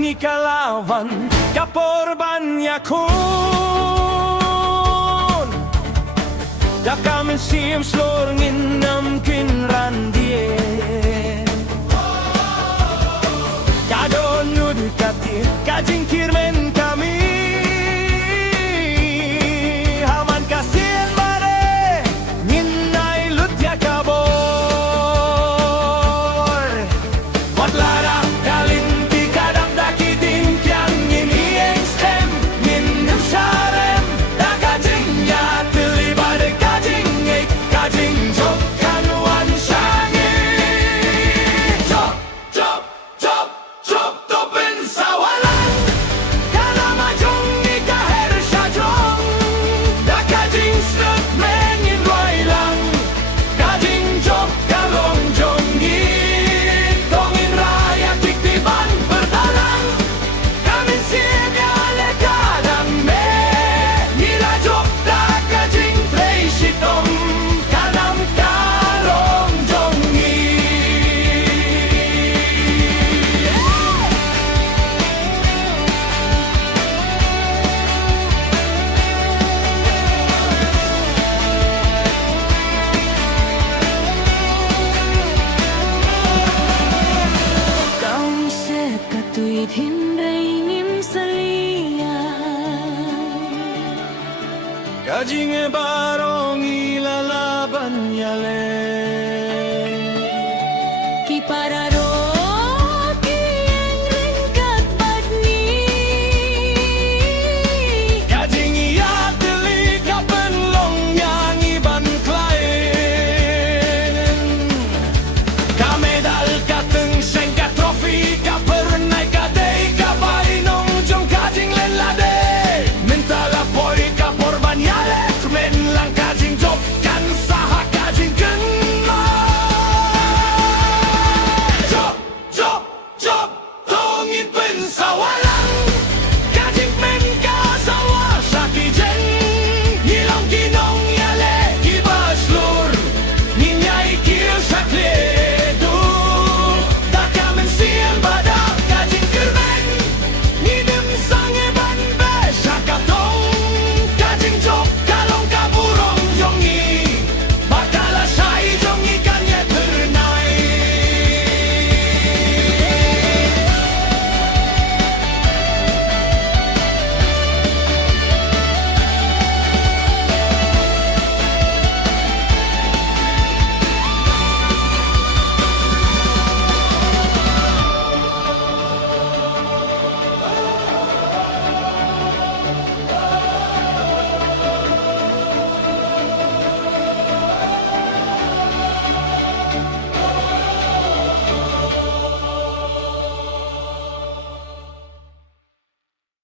ni kalawan kaporban yakun da kami sim slår nginam kinrandie kadon nud katir kajingkir men kami haman kasien mare nginai lut yakabor matlara kalinti kadam daki din kyang ngini engstem nginem sharem da kajing ya tilibade kajing ek kajing jok kanwan shangi chop chop chop chop topin sawalan kana majong ni kaher shajong da kajing snut mengin roilang kajing jok kalong jongi tongin raya tiktiban bertanang kami siapnya le kadang me nila jok da kajing play shitom kanam kalong jongi Kaum set katui thin rei nim salia kajing e barong ilalaban yale ki pararo